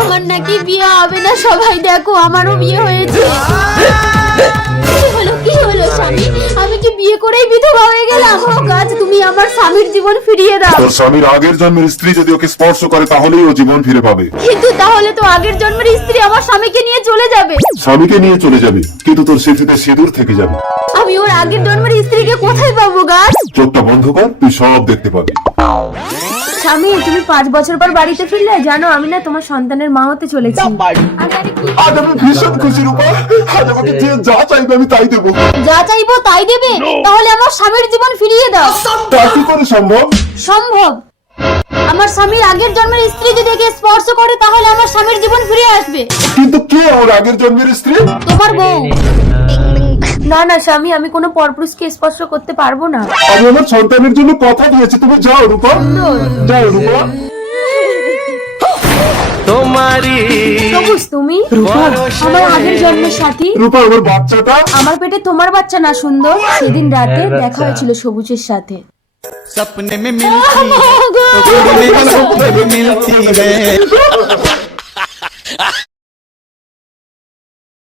আমার নাকি বিয়ে হবে না, সবাই দেখো আমারও বিয়ে হয়েছে। কি হলো স্বামী, আমি কি বিয়ে করেই বিধবা হয়ে গেলাম? ও গাছ, তুমি আমার স্বামীর জীবন ফিরিয়ে দাও। তোর স্বামীর আগের জন্মের স্ত্রী যদি ওকে স্পর্শ করে তাহলেই ও জীবন ফিরে পাবে। কিন্তু তাহলে তো আগের জন্মের স্ত্রী আমার স্বামীকে নিয়ে চলে যাবে। স্বামীকে নিয়ে চলে যাবে, কিন্তু তোর স্মৃতিতে সিঁদুর থেকে যাবে। আমি ওর আগের জন্মের স্ত্রীকে কোথায় পাবো গাছ? চোখটা বন্ধ কর, তুই সব দেখতে পাবি। স্বামী, তুমি 5 বছর পর বাড়িতে ফিরলে। জানো, আমি না তোমার সন্তানের মা হতে চলেছি। আজ আমি ভীষণ খুশি রূপা, আজ আমাকে যে যা চাইবে আমি তাই দেবো। যা চাইবো তাই দেবে? তাহলে আমার স্বামীর জীবন ফিরিয়ে দাও। তা কি করে সম্ভব? সম্ভব। আমার স্বামীর আগের জন্মের স্ত্রী যদি একে স্পর্শ করে তাহলে আমার স্বামীর জীবন ফিরে আসবে। কিন্তু কে ওর আগের জন্মের স্ত্রী? তোমার বউ। না না স্বামী, আমি কোনো পরপুরুষকে স্পর্শ করতে পারবো না। আমি আমার সন্তানের জন্য কথা দিয়েছি, তুমি যাও রূপা, যাও রূপা। সবুজ, তুমি রূপা আমার আগের জন্মের সাথী। রূপা আমার বাচ্চাটা। আমার পেটে তোমার বাচ্চা না সুন্দর? সেদিন রাতে দেখা হয়েছিল সবুজের সাথে। सपने में मिलती है,